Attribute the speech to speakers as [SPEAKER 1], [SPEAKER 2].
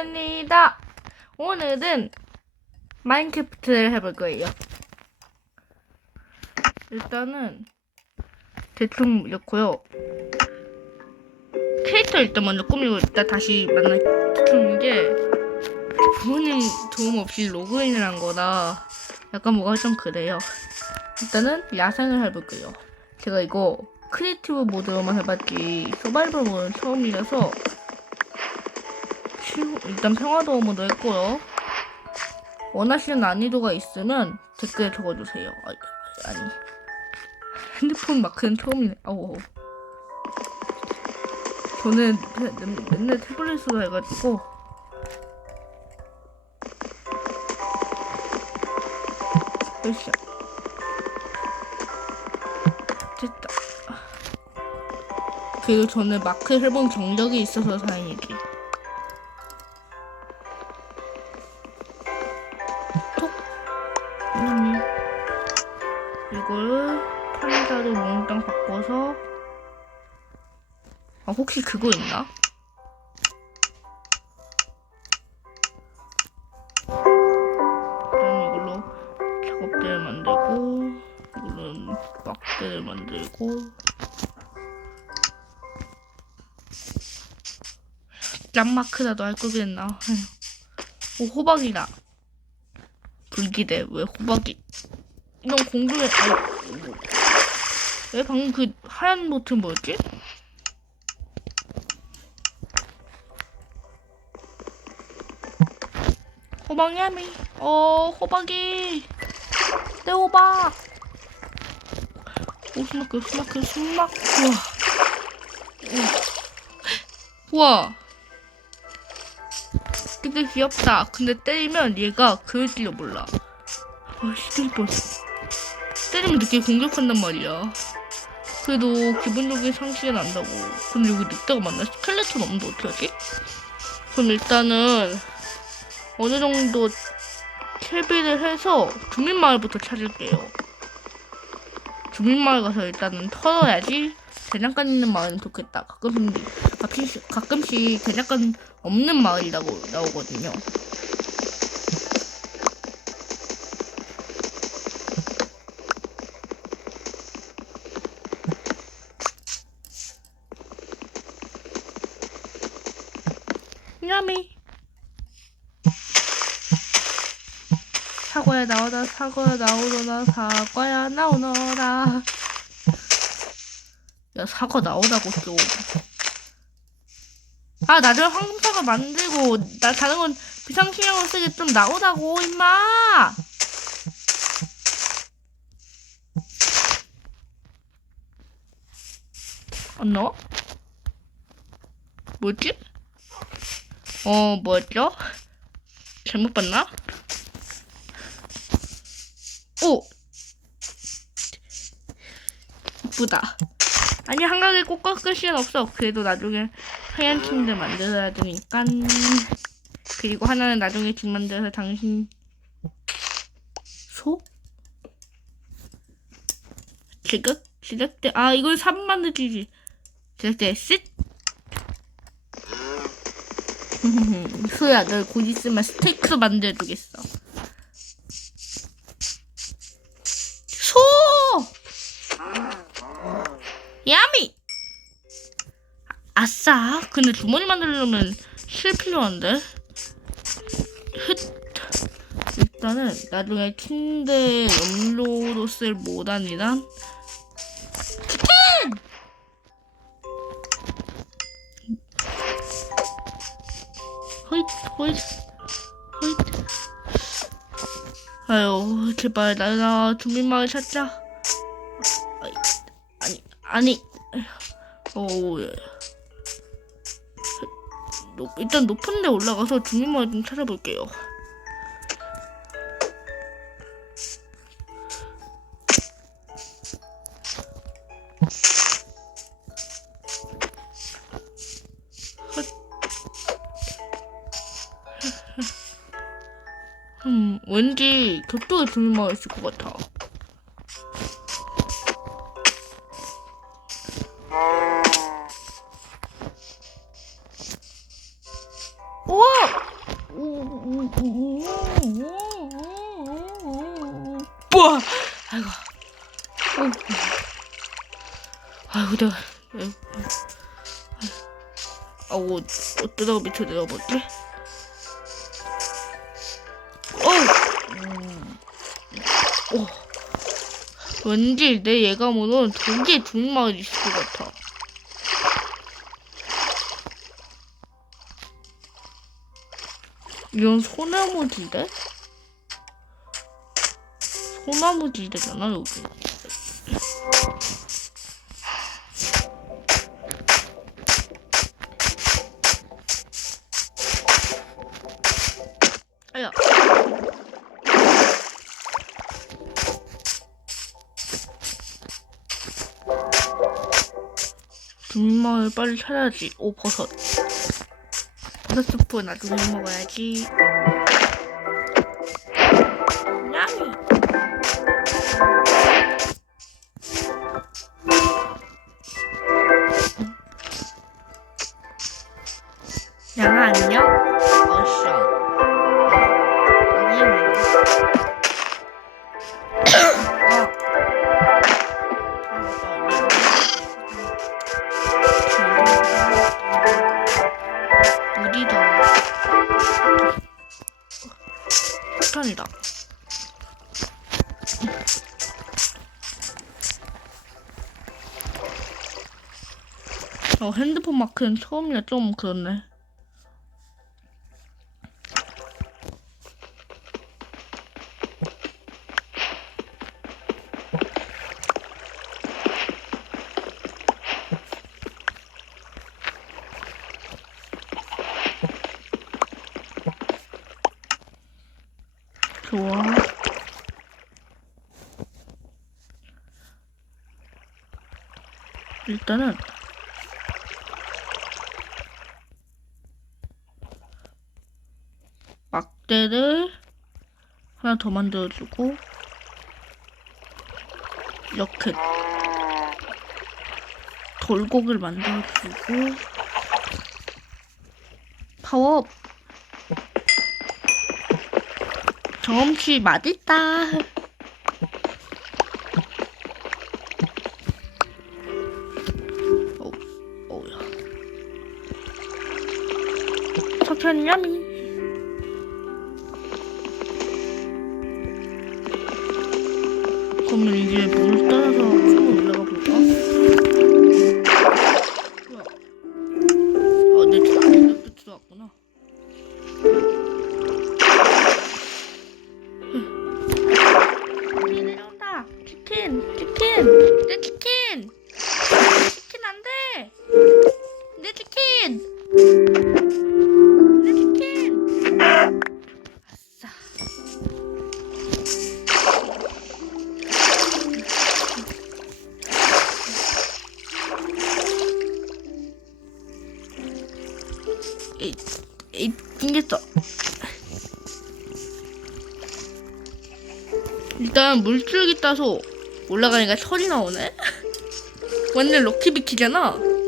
[SPEAKER 1] 반갑습니다. 오늘은 마인크래프트를 해볼 거예요. 일단은 대충 이렇고요. 캐릭터 일단 먼저 꾸미고 일단 다시 만나 싶은 게 부모님 도움 없이 로그인을 한 거라 약간 뭐가 좀 그래요. 일단은 야생을 해볼 거예요. 제가 이거 크리에이티브 모드로만 해봤지 서바이벌 모드는 처음이라서 일단 평화도어 모드 했고요. 원하시는 난이도가 있으면 댓글에 적어주세요. 아, 아니 핸드폰 마크는 처음이네. 아우. 저는 맨날 태블릿으로 해가지고 으쌰 됐다 그리고 저는 마크 해본 경력이 있어서 다행이지 판자로 몽땅 바꿔서. 아 혹시 그거 있나? 이걸로 작업대를 만들고 이걸로는 막대를 만들고. 짠마크라도 할 거겠나? 오 호박이다. 불기대. 왜 호박이? 공중에 아니, 뭐. 왜 방금 그 하얀 버튼 뭐였지? 호박야미. 어 호박이. 내 호박. 오 숨막혀 숨막혀 숨막. 우와. 우와. 근데 귀엽다. 근데 때리면 얘가 그을지도 몰라. 아 시들 뻔 때리면 늦게 공격한단 말이야 그래도 기본적인 상식은 안다고 근데 여기 늑대가 만나 스켈레톤 없는데 어떡하지? 그럼 일단은 어느 정도 채비를 해서 주민마을부터 찾을게요. 주민마을 가서 일단은 털어야지 대장간 있는 마을은 좋겠다. 가끔씩, 가끔씩, 가끔씩 대장간 없는 마을이라고 나오거든요. 야미. 사과야 나오다 사과야 나오너라 사과야 나오너라 야 사과 나오다고 좀. 아 나중에 황금사과 만들고 나 다른 건 비상식량을 쓰게 좀 나오다고 임마 안 나와? 뭐지? 어 뭐였죠? 잘못 봤나? 오! 이쁘다. 아니, 한강에 꼭 깎을 시간 없어. 그래도 나중에 하얀 침대 만들어야 되니까. 그리고 하나는 나중에 집 만들어서 당신 소? 지극? 지적대 아 이걸 3 만들지 지적대 쉿 소야 널 곧 있으면 스테이크 만들어주겠어 아, 아싸. 근데 주머니 만들려면 실 필요한데? 흩. 일단은 나중에 침대 염료로 쓸 모단이란 치킨! 허잇, 허잇, 허잇. 아유, 제발 나나 주민마을 찾자. 아니, 아니. 오, 예. 높- 일단 높은 데 올라가서 주민마을 좀 찾아볼게요. 헛. 음, 왠지 저쪽에 주민마을 있을 것 같아. 아이고. 아이고. 내가. 아이고 어쩌다가 밑으로 내려버렸지? 어. 음. 오. 왠지 내 예감으로는 저기에 중마을 있을 것 같아. 이건 소나무지대? 소나무 지대잖아 여기. 아야. 분마을 빨리 찾아야지. 오 버섯. 버섯 스프 나중에 해 먹어야지. 양아 안녕. 어쇼. 아. 아. 폭탄이다. 어, 핸드폰 마크는 처음이라 좀 그렇네. 좋아. 일단은 막대를 하나 더 만들어주고 이렇게 돌곡을 만들어주고 파워업 경험치 맛있다. 석현 야미. 그러면 이제 물 따라서 한번 올라가 볼까? 뭐야? 아, 내 이렇게 들어왔구나. 치킨 내려온다. 치킨, 치킨, 내 치킨. 치킨 안 돼. 내 치킨. 이, 띵겼어. 일단 물줄기 따서 올라가니까 철이 나오네? 완전 럭키비키잖아?